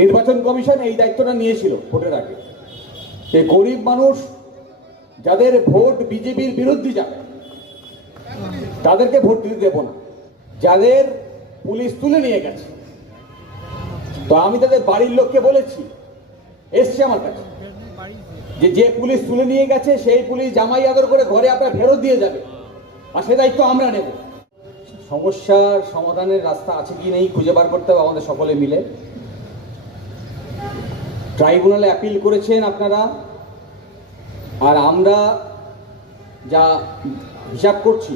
নির্বাচন কমিশন এই দায়িত্বটা নিয়েছিল ভোটের আগে যে গরিব মানুষ যাদের ভোট বিজেপির বিরুদ্ধে যাবে তাদেরকে ভোট দিতে দেব না। যাদের পুলিশ তুলে নিয়ে গেছে, তো আমি তাদের বাড়ির লোককে বলেছি, এসছে আমার কাছে, যে পুলিশ তুলে নিয়ে গেছে সেই পুলিশ জামাই আদর করে ঘরে আপনার ফেরত দিয়ে যাবে, আর সে দায়িত্ব আমরা নেব। সমস্যার সমাধানের রাস্তা আছে কি নেই খুঁজে বার করতে হবে আমাদের সকলে মিলে। ট্রাইব্যুনালে অ্যাপিল করেছেন আপনারা, আর আমরা যা হিসাব করছি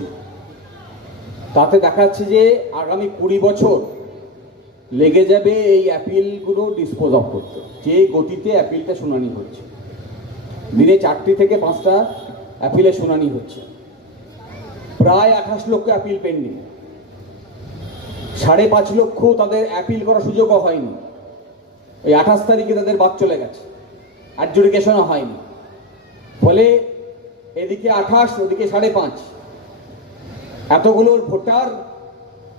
তাতে দেখাচ্ছে যে আগামী 20 বছর লেগে যাবে এই অ্যাপিলগুলো ডিসপোজ অফ করতে। যে গতিতে অ্যাপিলটা শুনানি হচ্ছে, দিনে 4টি থেকে 5টা অ্যাপিলে শুনানি হচ্ছে, প্রায় 28 লক্ষ অ্যাপিল পেন্ডিং, 5.5 লক্ষ তাদের অ্যাপিল করার সুযোগও হয়নি। এই 28 তারিখে তাদের বাদ চলে গেছে, অ্যাডজুডিকেশনও হয়নি। ফলে এদিকে 28, ওদিকে 5.5, এতগুলোর ভোটার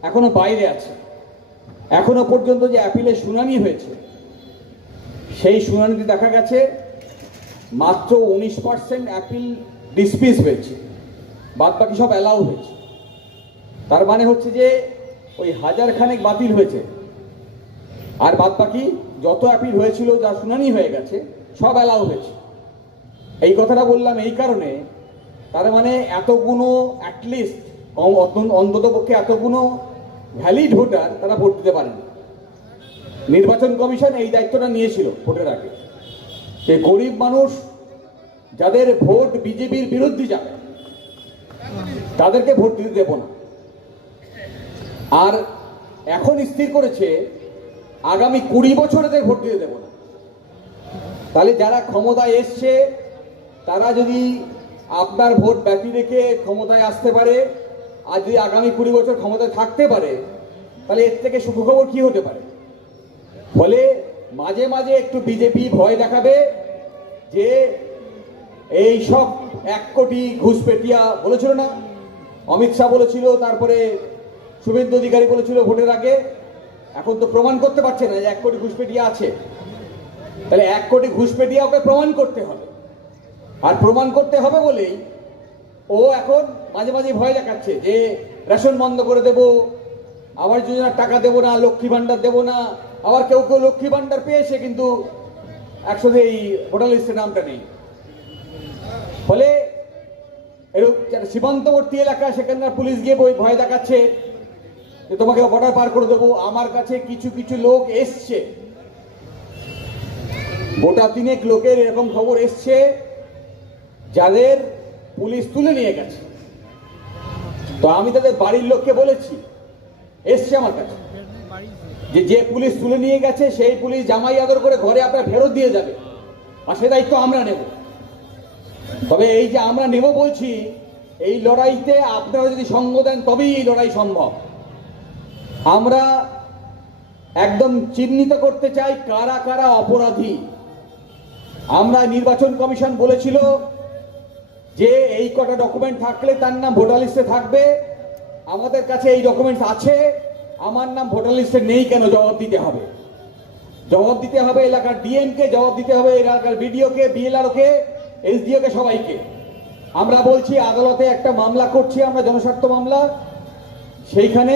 এখনো বাইরে আছে। এখনো পর্যন্ত যে অ্যাপিলের শুনানি হয়েছে সেই শুনানিতে দেখা গেছে মাত্র 19% অ্যাপিল ডিসমিস হয়েছে, বাদ বাকি সব অ্যালাউ হয়েছে। তার মানে হচ্ছে যে ওই 1000 খানেক বাতিল হয়েছে, আর বাদ বাকি যত অ্যাপিল হয়েছিল, যা শুনানি হয়ে গেছে, সব অ্যালাউ হয়েছে। এই কথাটা বললাম এই কারণে, তার মানে এতগুলো অ্যাটলিস্ট অন্তত পক্ষে এতগুলো ভ্যালিড ভোটার তারা ভোট দিতে পারেনি। নির্বাচন কমিশন এই দায়িত্বটা নিয়েছিল ভোটের আগে যে গরিব মানুষ যাদের ভোট বিজেপির বিরুদ্ধে যাবে তাদেরকে ভোট দিতে দেব না। আর এখন স্থির করেছে আগামী 20 বছর এদের ভোট দিতে দেব না। তাহলে যারা ক্ষমতায় এসছে তারা যদি আপনার ভোট বাকি রেখে ক্ষমতায় আসতে পারে, আর যদি আগামী 20 বছর ক্ষমতায় থাকতে পারে, তাহলে এর থেকে সুখবর কি হতে পারে? ফলে মাঝে মাঝে একটু বিজেপি ভয় দেখাবে যে এই সব 1 কোটি ঘুষপেটিয়া বলেছিল না, অমিত শাহ বলেছিল, তারপরে শুভেন্দু অধিকারী বলেছিল ভোটের আগে। এখন তো প্রমাণ করতে পারছে না যে 1 কোটি ঘুষপেটিয়া আছে। তাহলে 1 কোটি ঘুষপেটিয়া ওকে প্রমাণ করতে হবে, আর প্রমাণ করতে হবে বলেই ও এখন মাঝে মাঝে ভয় দেখাচ্ছে যে রেশন বন্ধ করে দেব, আবাস যোজনার টাকা দেবো না, লক্ষ্মী ভান্ডার দেবো না। আবার কেউ কেউ লক্ষ্মী ভান্ডার পেয়েছে কিন্তু একসাথে এই ভোটার লিস্টের নামটা নেই। ফলে এরকম সীমান্তবর্তী এলাকা, সেখানকার পুলিশ গিয়ে ভয় দেখাচ্ছে যে তোমাকে বর্ডার পার করে দেবো। আমার কাছে কিছু কিছু লোক এসছে, গোটা 3 লোকের এরকম খবর এসছে যাদের পুলিশ তুলে নিয়ে গেছে। তো আমি তাদের বাড়ির লোককে বলেছি, এসছে আমার কাছে, যে পুলিশ তুলে নিয়ে গেছে সেই পুলিশ জামাই আদর করে ঘরে আপনার ফেরত দিয়ে যাবে, আর সে দায়িত্ব আমরা নেব। তবে এই যে আমরা নেব বলছি, এই লড়াইতে আপনারা যদি সঙ্গ দেন তবেই এই লড়াই সম্ভব। আমরা একদম চিহ্নিত করতে চাই কারা কারা অপরাধী। আমরা নির্বাচন কমিশন বলেছিল যে এই কটা ডকুমেন্ট থাকলে তার নাম ভোটার লিস্টে থাকবে। আমাদের কাছে এই ডকুমেন্টস আছে, আমার নাম ভোটার লিস্টে নেই কেন? জবাব দিতে হবে। জবাব দিতে হবে এলাকার ডিএম কে, জবাব দিতে হবে এলাকার বিডিও কে, বিএলআর কে, এসডিও কে, সবাইকে। আমরা বলছি আদালতে একটা মামলা করছি আমরা, জনস্বার্থ মামলা, সেইখানে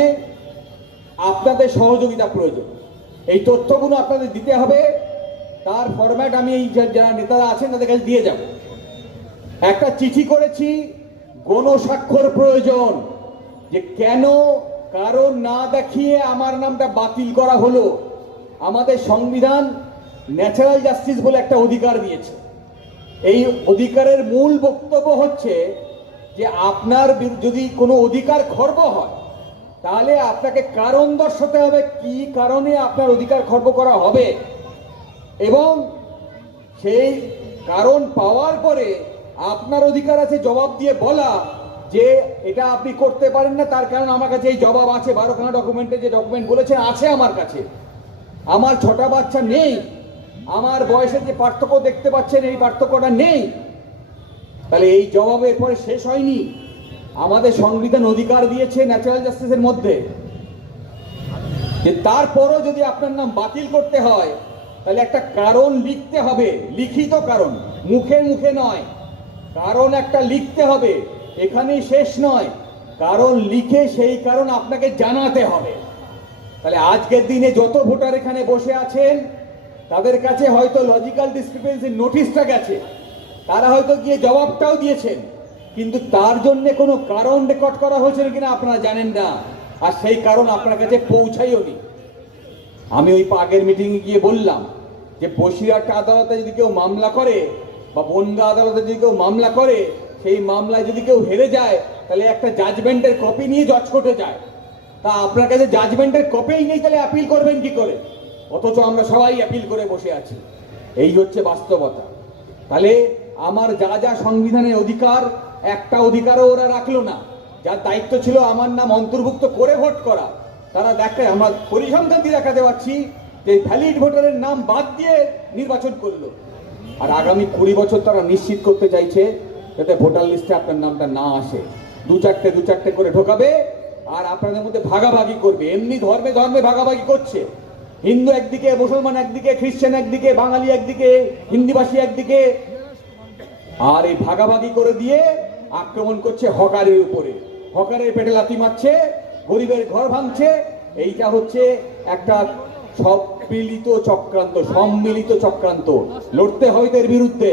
আপনাদের সহযোগিতা প্রয়োজন। এই তথ্যগুলো আপনাদের দিতে হবে। তার ফরম্যাট আমি এই যারা নেতারা আছেন তাদের কাছে দিয়ে যাব। একটা চিঠি করেছি, গণস্বাক্ষর প্রয়োজন, যে কেন কারণ না দেখিয়ে আমার নামটা বাতিল করা হলো। আমাদের সংবিধান ন্যাচারাল জাস্টিস বলে একটা অধিকার দিয়েছে। এই অধিকারের মূল বক্তব্য হচ্ছে যে আপনার যদি কোনো অধিকার খর্ব হয় তাহলে আপনাকে কারণ দর্শাতে হবে কি কারণে আপনার অধিকার খর্ব করা হবে, এবং সেই কারণ পাওয়ার পরে আপনার অধিকার আছে জবাব দিয়ে বলা যে এটা আপনি করতে পারেন না, তার কারণ আমার কাছে এই জবাব আছে। 12খানা ডকুমেন্টে যে ডকুমেন্ট বলেছেন আছে আমার কাছে। আমার 6টা বাচ্চা নেই, আমার বয়সের যে পার্থক্য দেখতে পাচ্ছেন এই পার্থক্যটা নেই। তাহলে এই জবাবের পরে শেষ হয়নি। আমাদের সংবিধান অধিকার দিয়েছে ন্যাচারাল জাস্টিসের মধ্যে যে তারপরও যদি আপনার নাম বাতিল করতে হয় তাহলে একটা কারণ লিখতে হবে, লিখিত কারণ, মুখে মুখে নয়। কারণ একটা লিখতে হবে, এখানেই শেষ নয়, কারণ লিখে সেই কারণ আপনাকে জানাতে হবে। তাহলে আজকের দিনে যত ভোটার এখানে বসে আছেন তাদের কাছে হয়তো লজিক্যাল ডিসক্রিপেন্সির নোটিশটা গেছে, তারা হয়তো গিয়ে জবাবটাও দিয়েছেন, কিন্তু তার জন্য কোনো কারণ রেকর্ড করা হয়েছে কিনা আপনারা জানেন না, আর সেই কারণ আপনার কাছে পৌঁছাইও নি। আমি ওই আগের মিটিংয়ে গিয়ে বললাম যে বসিরহাট আদালতে যদি কেউ মামলা করে বা বনগাঁ আদালতে যদি কেউ মামলা করে, সেই মামলায় যদি কেউ হেরে যায় তাহলে একটা জাজমেন্টের কপি নিয়ে জজ কোর্টে যায়। তা আপনার কাছে জাজমেন্টের কপিই নেই, তাহলে অ্যাপিল করবেন কি করে? অথচ আমরা সবাই অ্যাপিল করে বসে আছি। এই হচ্ছে বাস্তবতা। তাহলে আমার যা যা সংবিধানের অধিকার, একটা অধিকারও ওরা রাখলো না। যার দায়িত্ব ছিল আমার নাম অন্তর্ভুক্ত করে ভোট করা, তারা দেখে আমরা পরিসংখ্যান দিয়ে দেখাতে পারছি যে ভ্যালিড ভোটারের নাম বাদ দিয়ে নির্বাচন করলো। আর আগামী 20 বছর তারা নিশ্চিত করতে চাইছে যাতে ভোটার লিস্টে আপনার নামটা না আসে। দু চারটে করে ঢোকাবে আর আপনাদের মধ্যে ভাগাভাগি করবে। এমনি ধর্মে ধর্মে ভাগাভাগি করছে, হিন্দু একদিকে, মুসলমান একদিকে, খ্রিস্টান একদিকে, বাঙালি একদিকে, হিন্দিভাষী একদিকে, আর এই ভাগাভাগি করে দিয়ে আক্রমণ করছে হকারের উপরে। হকারের পেটে লাথি মারছে, গরিবের ঘর ভাঙছে। এইটা হচ্ছে একটা সম্মিলিত চক্রান্ত। লড়তে হবে এর বিরুদ্ধে।